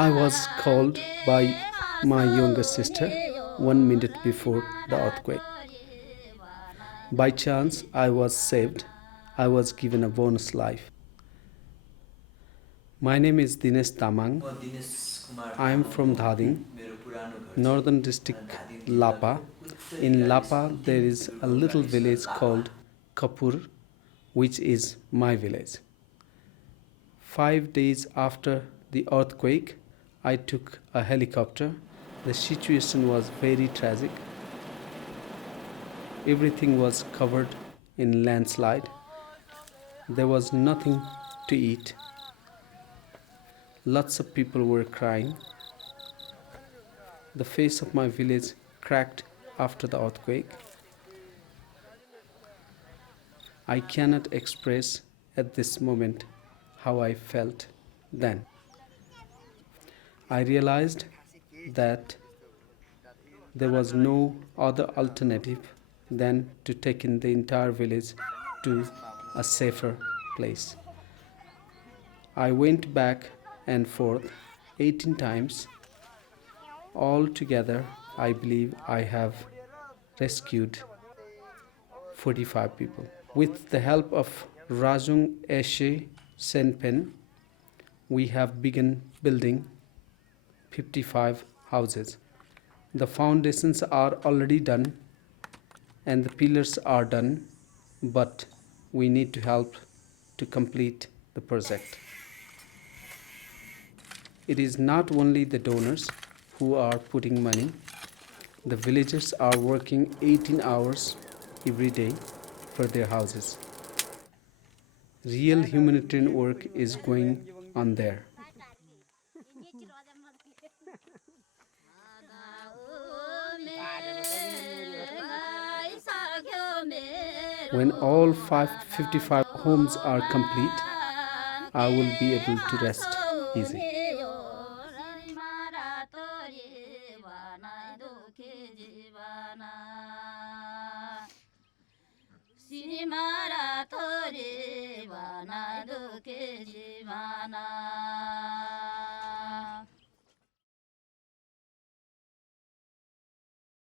I was called by my younger sister 1 minute before the earthquake. By chance, I was saved. I was given a bonus life. My name is Dinesh Tamang. I am from Dhading, northern district Lapa. In Lapa, there is a little village called Kapur, which is my village. 5 days after the earthquake, I took a helicopter. The situation was very tragic. Everything was covered in landslide. There was nothing to eat. Lots of people were crying. The face of my village cracked after the earthquake. I cannot express at this moment how I felt then. I realized that there was no other alternative than to take in the entire village to a safer place. I went back and forth 18 times. Altogether, I believe I have rescued 45 people. With the help of Rangjung, Yeshe, Shenpen, we have begun building 55 houses. The foundations are already done and the pillars are done, but we need to help to complete the project. It is not only the donors who are putting money. The villagers are working 18 hours every day for their houses. Real humanitarian work is going on there. When all 55 homes are complete, I will be able to rest easy.